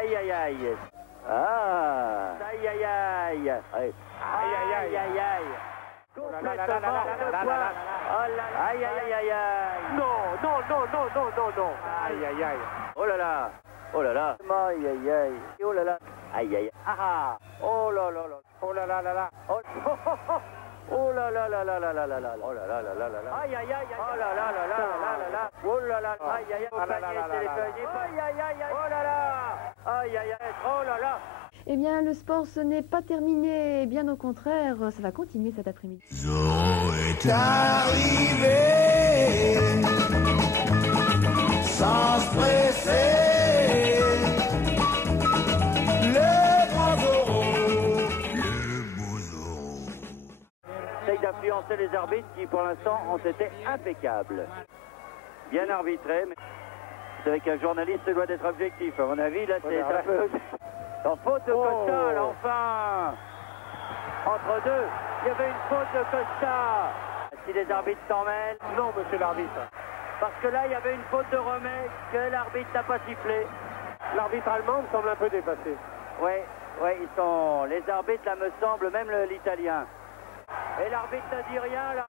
Aïe, aïe, aïe. Ah. Aïe, aïe, aïe. Aïe, aïe, aïe, aïe, aïe. Complètement. Aïe, aïe, aïe, aïe. Non, non, non, non, non, non, non. Aïe, aïe, aïe. Oh là là. Oh là là. Aïe, aïe, aïe. Oh là là. Aïe, aïe. Ah. Oh là là là. Oh là là là là. Oh, oh là là là là là là là là. Oh là là là là là là. Aïe, aïe, aïe. Oh là là là là là là là. Oh là là. Aïe, aïe, aïe. Aïe, aïe, aïe. Oh là là. Aïe, aïe, aïe. Oh là là. Eh bien, le sport, ce n'est pas terminé. Bien au contraire, ça va continuer cet après-midi. Zo est arrivé sans stresser. Le Mozoro. Essaye d'influencer les arbitres qui, pour l'instant, ont été impeccables. Bien arbitrés, mais vous savez qu'un journaliste doit être objectif. À mon avis, là, c'est un peu... En faute de Costa, là, enfin. Entre deux, il y avait une faute de Costa. Si les arbitres s'en mêlent... Non, monsieur l'arbitre. Parce que là, il y avait une faute de Remède que l'arbitre n'a pas sifflé. L'arbitre allemand me semble un peu dépassé. Oui, ils sont... Les arbitres, là, me semble, même l'italien. Et l'arbitre n'a dit rien, là.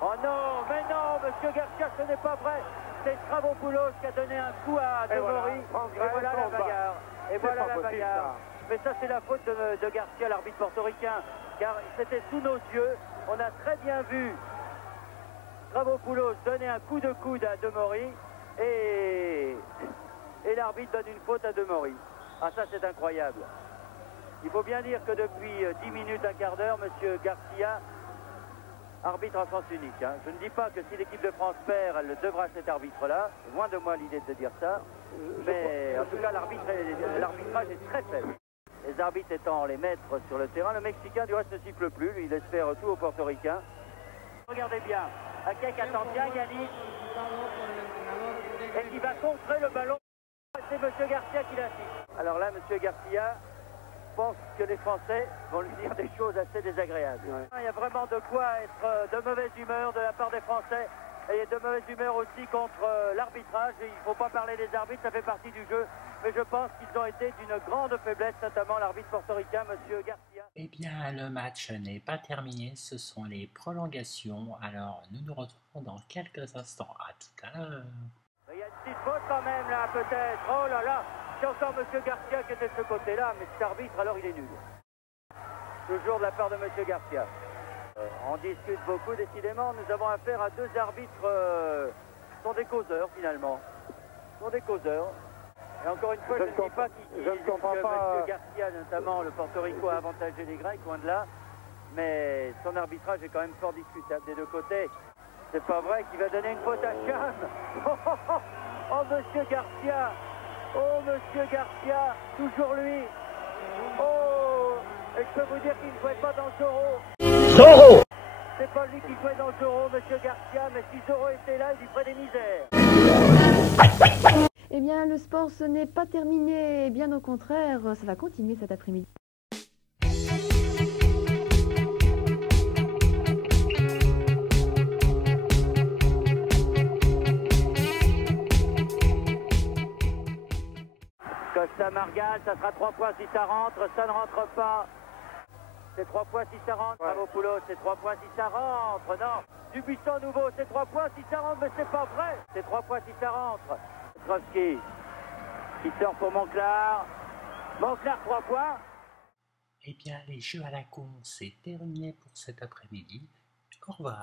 Oh non, mais non, monsieur Garcia, ce n'est pas vrai. C'est Stravopoulos qui a donné un coup à Demori. Et voilà la bagarre. Et voilà la bagarre. Mais ça, c'est la faute de Garcia, l'arbitre portoricain. Car c'était sous nos yeux. On a très bien vu Stravopoulos donner un coup de coude à Demori. Et l'arbitre donne une faute à Demori. Ah, ça, c'est incroyable. Il faut bien dire que depuis 10 minutes, un quart d'heure, monsieur Garcia arbitre en sens unique. Hein. Je ne dis pas que si l'équipe de France perd, elle devra cet arbitre-là. Loin de moi l'idée de dire ça. Mais en tout cas, l'arbitrage est très faible. Les arbitres étant les maîtres sur le terrain, le Mexicain du reste ne siffle plus. Lui, il laisse faire tout aux Portoricains. Regardez bien. Akek attend bien Yanis. Et qui va contrer le ballon. C'est M. Garcia qui l'insiste. Alors là, M. Garcia pense que les Français vont lui dire des choses assez désagréables. Ouais. Il y a vraiment de quoi être de mauvaise humeur de la part des Français et de mauvaise humeur aussi contre l'arbitrage. Il ne faut pas parler des arbitres, ça fait partie du jeu. Mais je pense qu'ils ont été d'une grande faiblesse, notamment l'arbitre portoricain, M. Garcia. Eh bien, le match n'est pas terminé, ce sont les prolongations. Alors, nous nous retrouvons dans quelques instants. À tout à l'heure. Il y a une petite faute quand même là, peut-être. Oh là là. C'est encore M. Garcia qui était de ce côté-là, mais cet arbitre, alors il est nul. Toujours de la part de M. Garcia. On discute beaucoup, décidément. Nous avons affaire à deux arbitres qui sont des causeurs, finalement. Ils sont des causeurs. Et encore une fois, je ne dis pas que M. Garcia, notamment, le Porto Rico, a avantagé les Grecs, loin de là. Mais son arbitrage est quand même fort discutable des deux côtés. C'est pas vrai qu'il va donner une faute à Cham. Oh, M. Garcia. Oh, monsieur Garcia, toujours lui. Oh, et je peux vous dire qu'il ne jouait pas dans Zorro. Zorro. C'est pas lui qui jouait dans Zorro, monsieur Garcia, mais si Zorro était là, il lui ferait des misères. Eh bien, le sport, ce n'est pas terminé. Bien au contraire, ça va continuer cet après-midi. Costa Margal, ça sera 3 points si ça rentre, ça ne rentre pas. C'est 3 points si ça rentre, bravo Poulos, c'est 3 points si ça rentre, non. Dubuisson nouveau, c'est 3 points si ça rentre, mais c'est pas vrai. C'est 3 points si ça rentre. Petrovski, qui sort pour Monclar. Monclar, 3 points. Eh bien, les jeux à la con, c'est terminé pour cet après-midi. Au revoir.